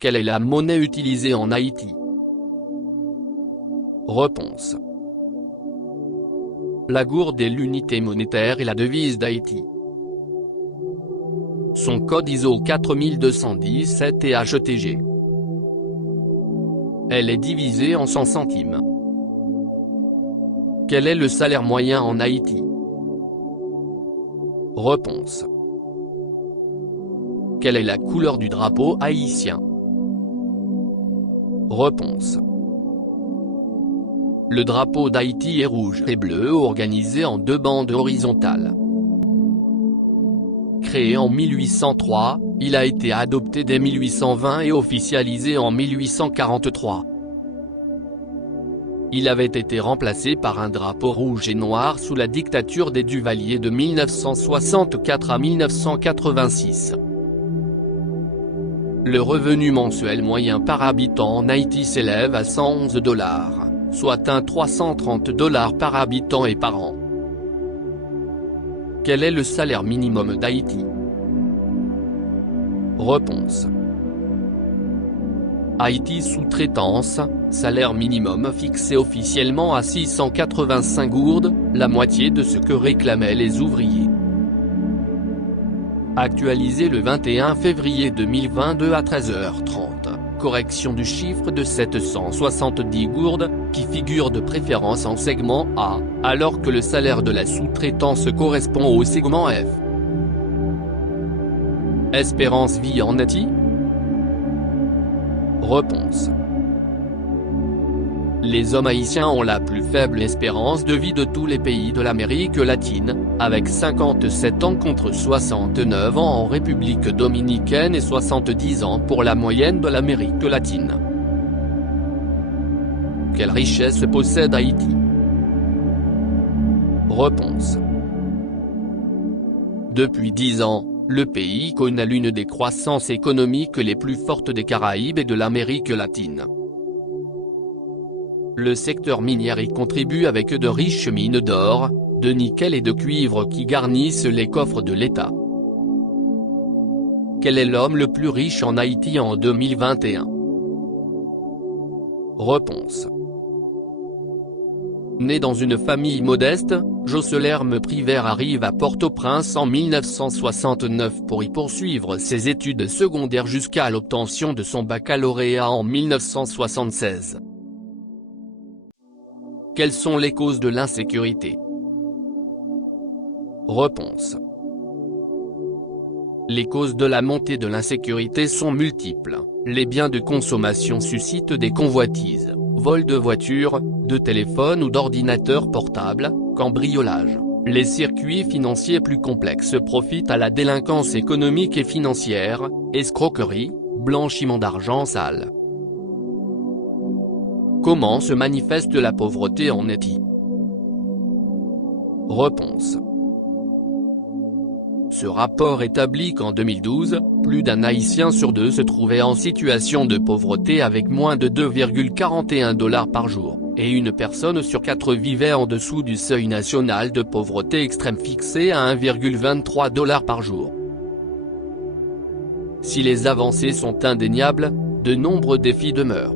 Quelle est la monnaie utilisée en Haïti? Réponse. La gourde est l'unité monétaire et la devise d'Haïti. Son code ISO 4217 est HTG. Elle est divisée en 100 centimes. Quel est le salaire moyen en Haïti? Réponse. Quelle est la couleur du drapeau haïtien? Réponse. Le drapeau d'Haïti est rouge et bleu organisé en 2 bandes horizontales. Créé en 1803, il a été adopté dès 1820 et officialisé en 1843. Il avait été remplacé par un drapeau rouge et noir sous la dictature des Duvalier de 1964 à 1986. Le revenu mensuel moyen par habitant en Haïti s'élève à $111, soit un $330 par habitant et par an. Quel est le salaire minimum d'Haïti? Réponse. Haïti sous-traitance, salaire minimum fixé officiellement à 685 gourdes, la moitié de ce que réclamaient les ouvriers. Actualisé le 21 février 2022 à 13h30, correction du chiffre de 770 gourdes, qui figure de préférence en segment A, alors que le salaire de la sous-traitance correspond au segment F. Espérance vie en Haïti? Réponse. Les hommes haïtiens ont la plus faible espérance de vie de tous les pays de l'Amérique latine, avec 57 ans contre 69 ans en République dominicaine et 70 ans pour la moyenne de l'Amérique latine. Quelle richesse possède Haïti? Réponse. Depuis 10 ans, le pays connaît l'une des croissances économiques les plus fortes des Caraïbes et de l'Amérique latine. Le secteur minier y contribue avec de riches mines d'or, de nickel et de cuivre qui garnissent les coffres de l'État. Quel est l'homme le plus riche en Haïti en 2021? Réponse. Né dans une famille modeste, Josselerme Privert arrive à Port-au-Prince en 1969 pour y poursuivre ses études secondaires jusqu'à l'obtention de son baccalauréat en 1976. Quelles sont les causes de l'insécurité? Réponse. Les causes de la montée de l'insécurité sont multiples. Les biens de consommation suscitent des convoitises, vols de voitures, de téléphones ou d'ordinateurs portables, cambriolage. Les circuits financiers plus complexes profitent à la délinquance économique et financière, escroquerie, blanchiment d'argent sale. Comment se manifeste la pauvreté en Haïti? Réponse. Ce rapport établit qu'en 2012, plus d'un Haïtien sur 2 se trouvait en situation de pauvreté avec moins de $2,41 par jour, et une personne sur 4 vivait en dessous du seuil national de pauvreté extrême fixé à $1,23 par jour. Si les avancées sont indéniables, de nombreux défis demeurent.